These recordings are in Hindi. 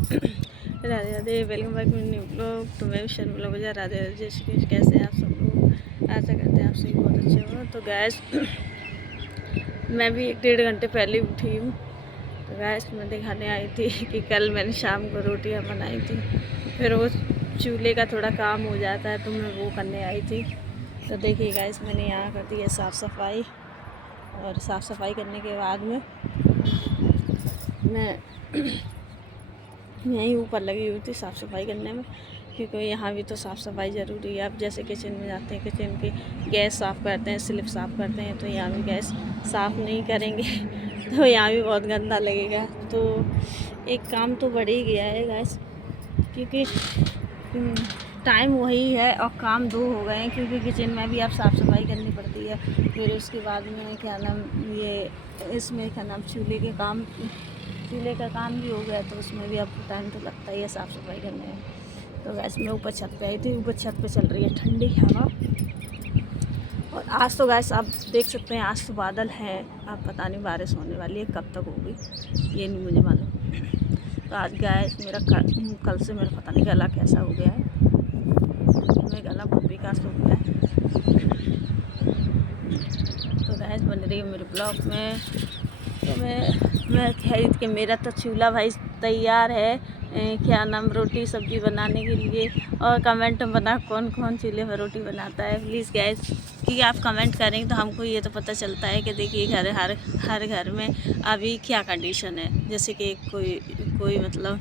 Radhe Radhe, welcome back to new blog. तो मैं शर्मिला बजा। राधे राधे, जय श्री कृष्ण। कैसे हैं आप सब लोग? आशा करते हैं आप सभी बहुत अच्छे हो। तो गैस मैं भी 1-1.5 घंटे पहले उठी हूँ। तो गैस मैं दिखाने आई थी कि कल मैंने शाम को रोटियाँ बनाई थी, फिर वो चूल्हे का थोड़ा काम हो जाता है तो मैं वो करने आई थी। तो देखिए गैस, मैंने यहाँ कर दी है साफ़ सफाई, और साफ़ सफाई करने के बाद में मैं यहीं ऊपर लगी हुई थी साफ़ सफाई करने में, क्योंकि यहाँ भी तो साफ़ सफाई ज़रूरी है। अब जैसे किचन में जाते हैं, किचन की गैस साफ़ करते हैं, स्लिप साफ़ करते हैं, तो यहाँ भी गैस साफ़ नहीं करेंगे तो यहाँ भी बहुत गंदा लगेगा। तो एक काम तो बढ़ ही गया है गैस, क्योंकि टाइम वही है और काम 2 हो गए हैं, क्योंकि किचन में भी आप साफ़ सफाई करनी पड़ती है। फिर उसके बाद में क्या नाम, ये इसमें क्या नाम, चूल्हे का काम भी हो गया, तो उसमें भी आपको टाइम तो लगता ही है साफ़ सफाई करने में। तो गैस मैं ऊपर छत पे आई थी। ऊपर छत पे चल रही है ठंडी हवा, और आज तो गैस आप देख सकते हैं, आज तो बादल है। अब पता नहीं बारिश होने वाली है, कब तक होगी ये नहीं मुझे मालूम। तो आज गैस मेरा कल से मेरा पता नहीं गला कैसा हो गया है, मेरा गला बहुत बेकार से हो गया है। तो गैस बन रही है मेरे ब्लॉग में। तो मैं कह रही थी कि मेरा तो चूल्हा भाई तैयार है, क्या नाम, रोटी सब्ज़ी बनाने के लिए। और कमेंट में बना कौन कौन चूल्हे पर रोटी बनाता है प्लीज़ गैस, क्योंकि आप कमेंट करेंगे तो हमको ये तो पता चलता है कि देखिए हर घर में अभी क्या कंडीशन है। जैसे कि कोई मतलब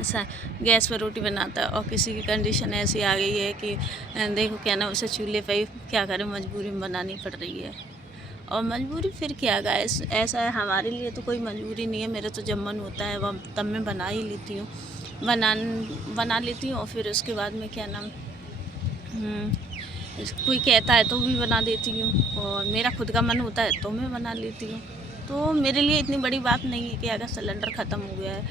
ऐसा गैस पर रोटी बनाता है, और किसी की कंडीशन ऐसी आ गई है कि देखो क्या नाम, उसे चूल्हे पर ही क्या करें, मजबूरी में बनानी पड़ रही है। और मजबूरी फिर क्या गैस, ऐसा है, हमारे लिए तो कोई मजबूरी नहीं है। मेरा तो जब मन होता है वह तब मैं बना ही लेती हूँ, बना लेती हूँ। और फिर उसके बाद में क्या नाम, कोई कहता है तो भी बना देती हूँ, और मेरा खुद का मन होता है तो मैं बना लेती हूँ। तो मेरे लिए इतनी बड़ी बात नहीं है कि अगर सिलेंडर ख़त्म हो गया है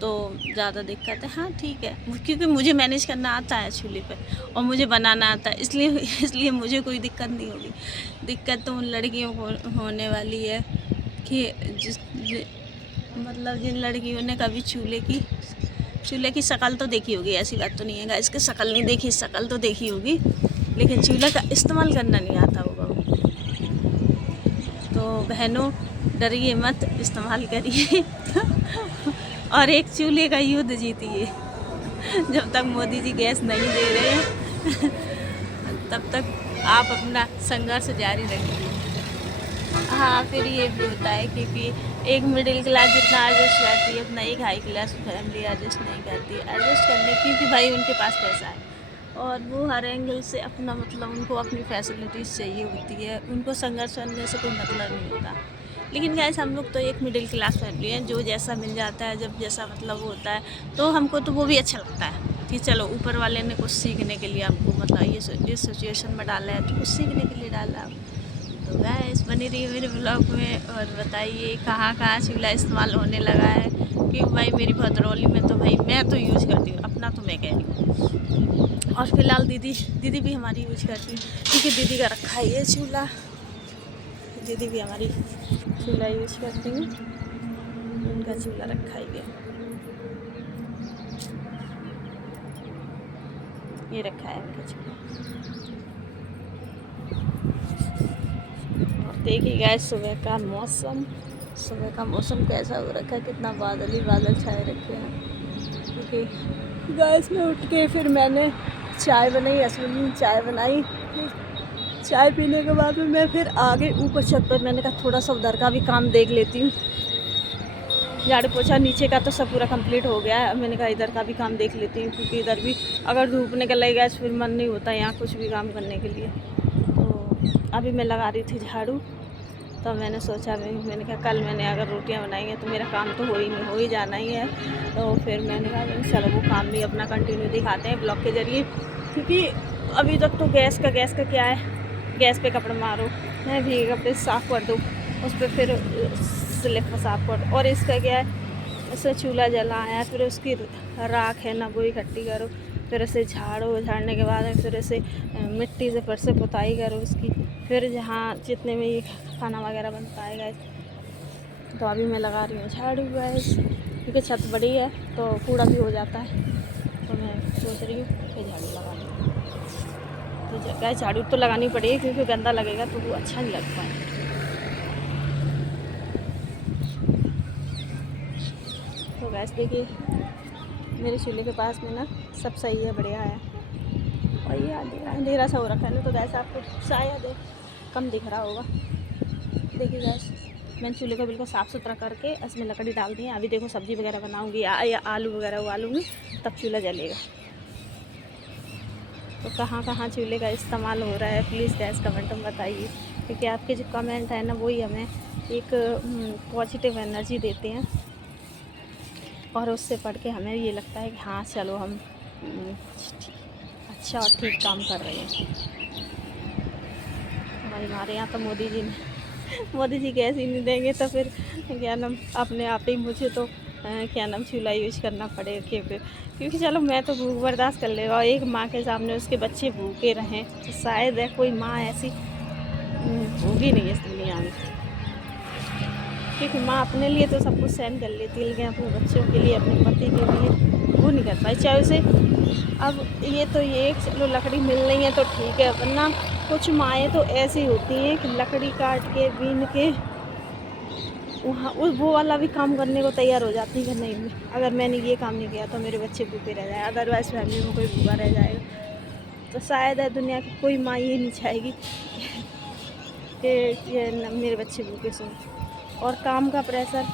तो ज़्यादा दिक्कत है। हाँ ठीक है, क्योंकि मुझे मैनेज करना आता है चूल्हे पे, और मुझे बनाना आता है, इसलिए मुझे कोई दिक्कत नहीं होगी। दिक्कत तो उन लड़कियों को होने वाली है कि मतलब जिन लड़कियों ने कभी चूल्हे की शक्ल तो देखी होगी, ऐसी बात तो नहीं है इसकी शक्ल नहीं देखी, शक्ल तो देखी होगी, लेकिन चूल्हे का इस्तेमाल करना नहीं आता होगा। तो बहनों डरिए मत, इस्तेमाल करिए और एक चूल्हे का युद्ध जीतिए। जब तक मोदी जी गैस नहीं दे रहे हैं तब तक आप अपना संघर्ष जारी रखिए। हाँ, फिर ये भी होता है क्योंकि एक मिडिल क्लास जितना एडजस्ट करती है, उतना एक हाई क्लास फैमिली एडजस्ट नहीं करती। एडजस्ट करने क्योंकि भाई उनके पास पैसा है, और वो हर एंगल से अपना मतलब उनको अपनी फैसिलिटीज़ चाहिए होती है, उनको संघर्ष करने से कोई मतलब नहीं होता। लेकिन गैस हम लोग तो एक मिडिल क्लास फैमिली है, जो जैसा मिल जाता है, जब जैसा मतलब होता है, तो हमको तो वो भी अच्छा लगता है कि चलो ऊपर वाले ने कुछ सीखने के लिए हमको मतलब ये सिचुएशन में डाला है, तो कुछ सीखने के लिए डाला। तो गैस बनी रही मेरे ब्लॉग में, और बताइए कहाँ कहाँ चूल्हा इस्तेमाल होने लगा है। कि भाई मेरी भदरौली में तो भाई मैं तो यूज करती हूँ, अपना तो मैं कह रही हूँ। और फिलहाल दीदी भी हमारी यूज करती है, क्योंकि दीदी का रखा है ये चूल्हा। दीदी भी हमारी चूल्हा यूज करती हैं, उनका चूल्हा रखा है ये रखा है उनका चूल्हा। और देखिए गैस सुबह का मौसम कैसा हो रखा है, कितना बादल ही बादल छाए रखे हैं। क्योंकि गैस में उठ के फिर मैंने चाय बनाई, हस्बैंड ने चाय बनाई। फिर चाय पीने के बाद में मैं फिर आगे ऊपर छत पर, मैंने कहा थोड़ा सा उधर का भी काम देख लेती हूँ। झाड़ू पोछा नीचे का तो सब पूरा कंप्लीट हो गया है, मैंने कहा इधर का भी काम देख लेती हूँ, क्योंकि इधर भी अगर धूप निकल गई गैस फिर मन नहीं होता यहाँ कुछ भी काम करने के लिए। तो अभी मैं लगा रही थी झाड़ू, तो मैंने सोचा, मैंने कहा कल मैंने अगर रोटियां बनाई हैं तो मेरा काम तो हो ही जाना ही है। तो फिर मैंने कहा चलो वो काम भी अपना कंटिन्यू दिखाते हैं ब्लॉग के ज़रिए, क्योंकि अभी तक तो गैस का क्या है, गैस पे कपड़े मारो, मैं भीगे कपड़े साफ़ कर दूँ, उस पर फिर स्लिप में साफ़ कर दो। और इसका क्या है, इसे चूल्हा जलाया, फिर उसकी राख है ना वो इकट्ठी करो, फिर इसे झाड़ने के बाद फिर इसे मिट्टी से फिर से पुताई करो उसकी, फिर जहाँ जितने में ये खाना वगैरह बनता है गैस, तो अभी मैं लगा रही हूँ झाड़ू गैस, क्योंकि छत बड़ी है तो कूड़ा भी हो जाता है, तो मैं सोच रही हूँ कि झाड़ू लगा लूँ। तो गैस झाड़ू तो लगानी पड़ेगी, क्योंकि गंदा लगेगा तो वो अच्छा नहीं लगता है। तो गैस देखिए मेरे चूल्हे के पास में ना सब सही है, बढ़िया है। और ये अंधेरा सा हो रखा है ना, तो गैस आपको शायद कम दिख रहा होगा। देखिए गैस मैंने चूल्हे को बिल्कुल साफ़ सुथरा करके इसमें लकड़ी डाल दी है। अभी देखो सब्ज़ी वगैरह बनाऊंगी या आलू वगैरह उबालूंगी, तब चूल्हा जलेगा। तो कहाँ कहाँ चूल्हे का इस्तेमाल हो रहा है प्लीज़ गैस कमेंट में बताइए, क्योंकि आपके जो कमेंट है ना वही हमें एक पॉजिटिव एनर्जी देते हैं, और उससे पढ़ के हमें ये लगता है कि हाँ चलो हम अच्छा और ठीक काम कर रहे हैं। हमारे यहाँ तो मोदी जी गैस ही नहीं देंगे तो फिर क्या नाम अपने आप ही मुझे तो क्या नाम चूल्हा यूज करना पड़ेगा, क्योंकि चलो मैं तो भूख बर्दाश्त कर लेगा, और एक माँ के सामने उसके बच्चे भूखे रहें तो शायद है कोई माँ ऐसी होगी नहीं इस दुनिया में, क्योंकि माँ अपने लिए तो सब कुछ सहन कर लेती है, लेकिन अपने बच्चों के लिए, अपने पति के लिए वो नहीं कर पाई, चाहे उसे अब ये चलो लकड़ी मिल रही है तो ठीक है, वरना कुछ माएँ तो ऐसी होती हैं कि लकड़ी काट के बीन के वहाँ वो वाला भी काम करने को तैयार हो जाती है कि नहीं, अगर मैंने ये काम नहीं किया तो मेरे बच्चे भूखे रह जाए, अदरवाइज़ फैमिली में कोई भूखा रह जाएगा। तो शायद है दुनिया की कोई माँ ये नहीं चाहेगी कि ये मेरे बच्चे भूखे सों। और काम का प्रेशर,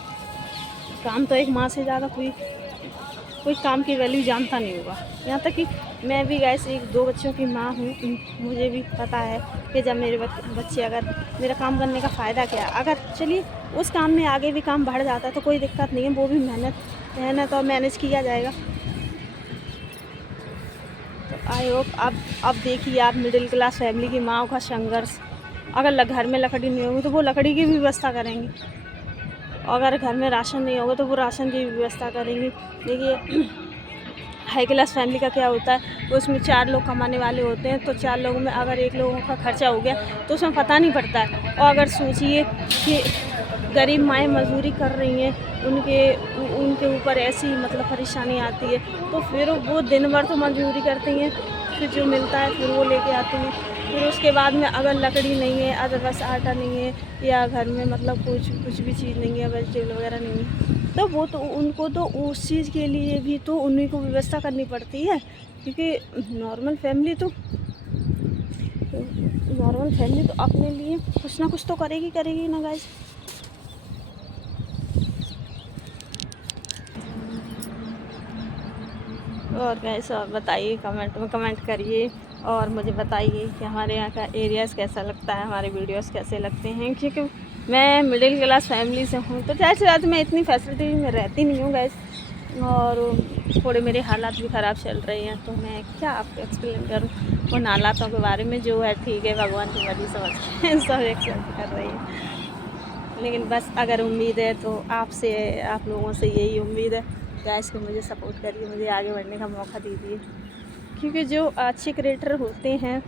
काम तो एक माँ से ज़्यादा कोई काम की वैल्यू जानता नहीं होगा। यहाँ तक कि मैं भी गैस 1-2 बच्चों की माँ हूँ, मुझे भी पता है कि जब मेरे बच्चे अगर मेरा काम करने का फ़ायदा क्या है, अगर चलिए उस काम में आगे भी काम बढ़ जाता है तो कोई दिक्कत नहीं है, वो भी मेहनत और मैनेज किया जाएगा। तो आई होप अब देखिए आप मिडिल क्लास फैमिली की माँओं का संघर्ष, अगर घर में लकड़ी नहीं होगी तो वो लकड़ी की भी व्यवस्था करेंगी, अगर घर में राशन नहीं होगा तो वो राशन की व्यवस्था करेंगी। देखिए हाई क्लास फैमिली का क्या होता है, उसमें 4 लोग कमाने वाले होते हैं, तो 4 लोगों में अगर 1 लोगों का खर्चा हो गया तो उसमें पता नहीं पड़ता है। और अगर सोचिए कि गरीब माएँ मजदूरी कर रही हैं, उनके ऊपर ऐसी मतलब परेशानी आती है, तो फिर वो दिन भर तो मजदूरी करती हैं, फिर जो मिलता है फिर वो लेके आती हैं। फिर उसके बाद में अगर लकड़ी नहीं है, अदरवाइज़ आटा नहीं है, या घर में मतलब कुछ भी चीज़ नहीं है, वेजिटेबल वगैरह नहीं है, तो वो तो उनको तो उस चीज़ के लिए भी तो उन्हीं को व्यवस्था करनी पड़ती है, क्योंकि नॉर्मल फैमिली तो अपने लिए कुछ ना कुछ तो करेगी ना गाइस। और गाइस और बताइए, कमेंट में कमेंट करिए और मुझे बताइए कि हमारे यहाँ का एरियाज़ कैसा लगता है, हमारे वीडियोस कैसे लगते हैं, क्योंकि मैं मिडिल क्लास फैमिली से हूँ, तो जाहिर सी बात मैं इतनी फैसिलिटी में रहती नहीं हूँ गाइस, और थोड़े मेरे हालात भी ख़राब चल रहे हैं, तो मैं क्या आपको एक्सप्लेन करूँ उन हालातों के बारे में। जो है ठीक है, भगवान की मर्ज़ी समझ के सब एक्सेप्ट कर रही है, लेकिन बस अगर उम्मीद है तो आप लोगों से यही उम्मीद है गाइस कि मुझे सपोर्ट करिए, मुझे आगे बढ़ने का मौका दीजिए, क्योंकि जो अच्छे क्रिएटर होते हैं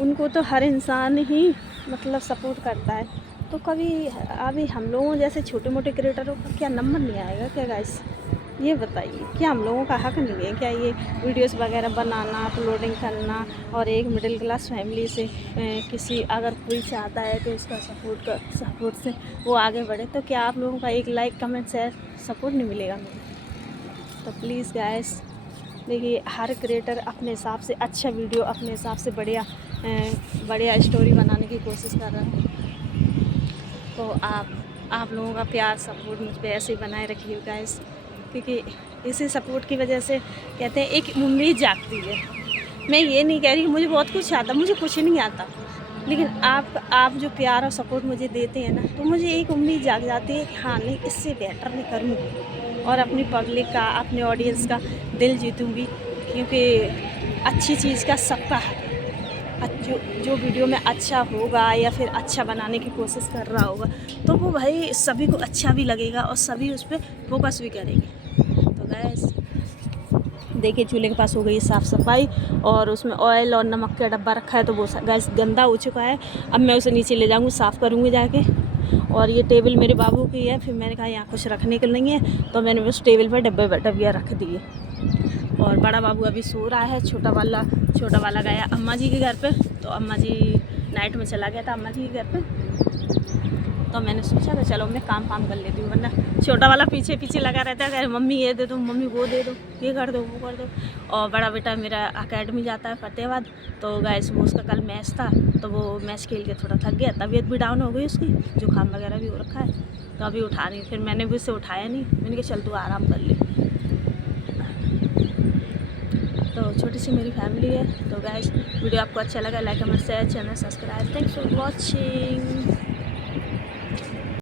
उनको तो हर इंसान ही मतलब सपोर्ट करता है, तो कभी अभी हम लोगों जैसे छोटे मोटे क्रिएटरों का क्या नंबर नहीं आएगा क्या गाइस? ये बताइए, क्या हम लोगों का हक नहीं है क्या ये वीडियोस वगैरह बनाना, अपलोडिंग करना, और एक मिडिल क्लास फैमिली से किसी अगर कोई चाहता है कि उसका सपोर्ट से वो आगे बढ़े, तो क्या आप लोगों का एक लाइक कमेंट शेयर सपोर्ट नहीं मिलेगा मुझे? तो प्लीज़ गाइस देखिए, हर क्रिएटर अपने हिसाब से अच्छा वीडियो, अपने हिसाब से बढ़िया स्टोरी बनाने की कोशिश कर रहा है, तो आप लोगों का प्यार सपोर्ट मुझ पे ऐसे ही बनाए रखिए गाइस, क्योंकि इसी सपोर्ट की वजह से कहते हैं एक उम्मीद जागती है। मैं ये नहीं कह रही कि मुझे बहुत कुछ आता, मुझे कुछ नहीं आता, लेकिन आप जो प्यार और सपोर्ट मुझे देते हैं ना, तो मुझे एक उम्मीद जाग जाती है कि हाँ नहीं, इससे बेटर मैं करूँगी और अपनी पब्लिक का, अपने ऑडियंस का दिल जीतूँगी, क्योंकि अच्छी चीज़ का सबका हक है। जो वीडियो में अच्छा होगा या फिर अच्छा बनाने की कोशिश कर रहा होगा, तो वो भाई सभी को अच्छा भी लगेगा और सभी उस पर फोकस भी करेंगे। तो गैस देखिए चूल्हे के पास हो गई साफ़ सफाई, और उसमें ऑयल और नमक का डब्बा रखा है, तो वो गैस गंदा हो चुका है। अब मैं उसे नीचे ले जाऊँगी, साफ़ करूँगी जाके, और ये टेबल मेरे बाबू की है, फिर मैंने कहा यहाँ कुछ रखने के नहीं है, तो मैंने उस टेबल पर डब्बियाँ रख दिए। और बड़ा बाबू अभी सो रहा है, छोटा वाला गया अम्मा जी के घर पे, तो अम्मा जी नाइट में चला गया था अम्मा जी के घर पे। तो मैंने सोचा कि चलो मैं काम कर लेती हूँ, वरना छोटा वाला पीछे लगा रहता है, कह मम्मी ये दे दो, मम्मी वो दे दो, ये कर दो, वो कर दो। और बड़ा बेटा मेरा अकेडमी जाता है फतेहाबाद, तो गाइस वो उसका कल मैच था, तो वो मैच खेल के थोड़ा थक गया, तबीयत भी डाउन हो गई उसकी, जुकाम वगैरह भी हो रखा है, तो अभी उठा रही हूँ। फिर मैंने भी उसे उठाया नहीं, मैंने कहा चल तू आराम कर ले। तो छोटी सी मेरी फैमिली है। तो गाइस वीडियो आपको अच्छा लगा, like comment share, channel subscribe. Thanks for watching.